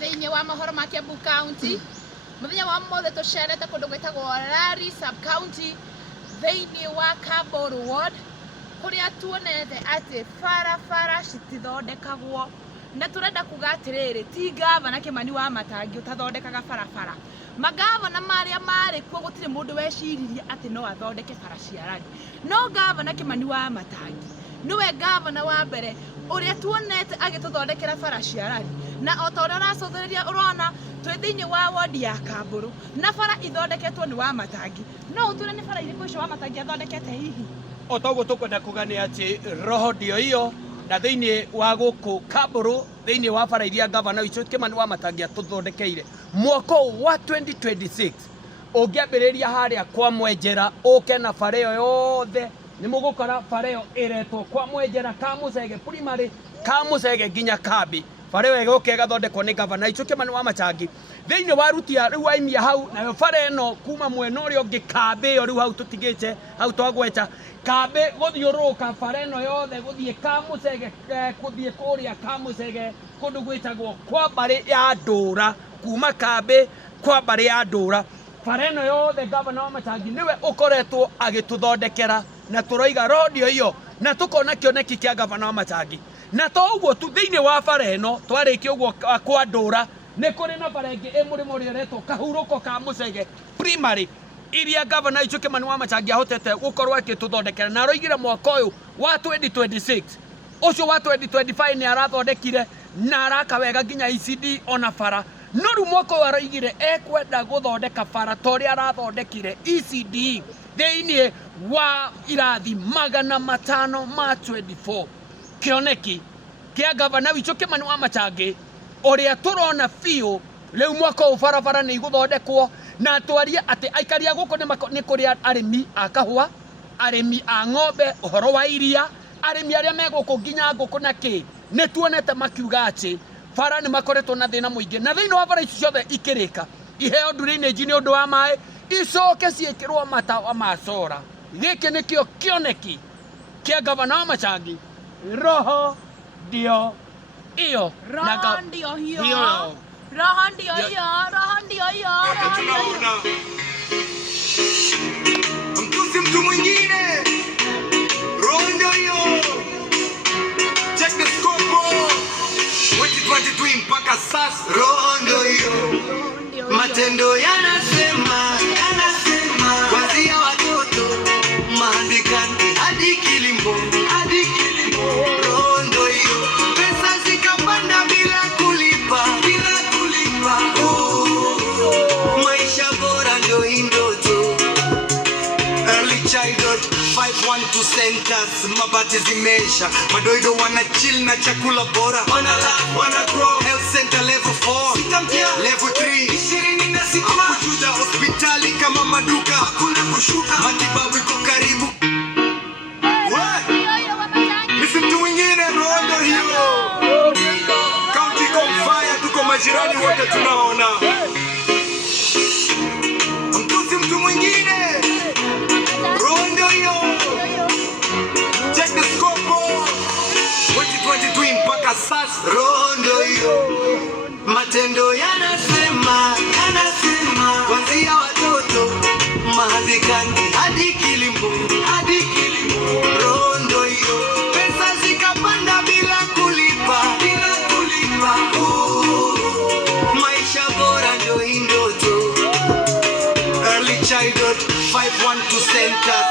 thĩinĩ wa mohoro ma Kiambu County mũthenya wa mothe tũcerete kũndũ gwĩtagwo Rari sub county thĩinĩ wa Kamburu ward kũrĩa tuonete atĩ barabara citithondekagwo na tũrenda kuga atĩrĩrĩ ti gavana Kimani Wamatangi ũtathondekaga barabara magavana marĩa marĩ kuo gũtirĩ mũndũ weciririe atĩ no athondeke bara cia Rari no gavana Kimani Wamatangi niwe gavana wa mbere ũrĩa tuonete agĩtũthondekera bara cia Rari na o ta ũrĩa ũracothereria ũrona twĩ thĩinĩ wa ward ya Kamburu na bara ithondeketwo nĩ Wamatangi no ũtwĩre nĩ bara irĩkũ icio Wamatangi athondekete hihi o toguo tũkwenda kuga nĩ atĩ roho ndio hiyo na thĩinĩ wa gũkũ Kamburu thĩinĩ wa bara iria gavana witũ Kimani Wamatangi atũthondekeire mwaka wa 2026 ũngĩambĩrĩria harĩa kwa Mwenjera ũke na bara ĩyo yothe nĩ mũgũkora bara ĩyo ĩretwo kwa Mwenjera Kamũcege primary Kamũcege nginya Kambi bara ĩyo ĩgũka ĩgathondekwo nĩ gavana witũ Kimani Wamatangi thĩinĩ wa rutia rĩu waimia hau nayo bara ĩno kuma mwena ũrĩa ũngĩ Kambi ĩyo rĩu hau tũtigĩte hau twagweta Kambi gũthiũrũrũka bara ĩno yothe gũthiĩ Kamũcege gũthiĩ kũrĩa Kamũcege kũndũ gwĩtagwo kwa mbarĩ ya Ndũra kuma Kambi kwa mbarĩ ya Ndũra bara ĩno yothe gavana Wamatangi niwe ũkoretwo agĩtũthondekera na tũroiga roho ndio hiyo na tũkona kĩoneki kĩa gavana Wamatangi na to ũguo tu thĩinĩ wa bara ĩno twarĩkia ũguo kwa Ndũra nĩ kũrĩ na bara ĩngĩ mũrĩmo ũrĩa ũretwo Kahurũko Kamũcege primary iria gavana witũ Kimani Wamatangi ahotete gũkorwo agĩtũthondekera na aroigire mwaka ũyũ wa 2026 ũcio wa 2025 nĩ arathondekire na araka wega nginya ECD ona bara no rĩu mwaka ũyũ aroigire ekwenda gũthondeka bara ta ũrĩa arathondekire ECD thĩinĩ wa irathi 524 kĩoneki kĩa gavana witũ Kimani Wamatangi ũrĩa tũrona biũ rĩu mwaka ũyũ barabara nĩ igũthondekwo na twaria atĩ aikaria gũkũ nĩ kũrĩ arĩmi a kahũa arĩmi a ng'ombe ũhoro wa iria arĩmi arĩa megũkũ nginya ngũkũ na kĩ nĩ tuonete makiuga atĩ bara nĩ makoretwo na thĩna mũingĩ na thĩinĩ wa bara ici ciothe ikĩrĩka iheo drainage nĩ ũndũ wa maĩ icoke ciĩkĩrwo matawa ma solar gĩkĩ nĩkĩo kĩoneki kĩa gavana Wamatangi roho ndio hiyo roho ndio hiyo roho ndio hiyo roho ndio hiyo mtu mwingine roho ndio hiyo check the scoreboard 2023 mpaka sasa roho ndio hiyo matendo yanasema kuanzia watoto maandikani hadi kilimo roho ndio hiyo pesa zikapanda bila kulipa maisha bora ndio ndoto early childhood 512 centers mabati zimesha madoido wana chill na chakula bora wana laugh wana grow health center level 4 sitamkia level 3 26 kuchuja hospitali kama maduka hakuna kushuka matibabu iko karibu misi mtu mwingine roho hiyo county on fire tuko majirani wote tunaona mtu mwingine roho hiyo check the scoreboard 2023 mpaka sasa roho ndio hiyo matendo yanasema kuanzia watoto maandikani hadi kilimo roho ndio hiyo pesa zikapanda bila kulipa maisha bora ndio ndoto early childhood 512 centers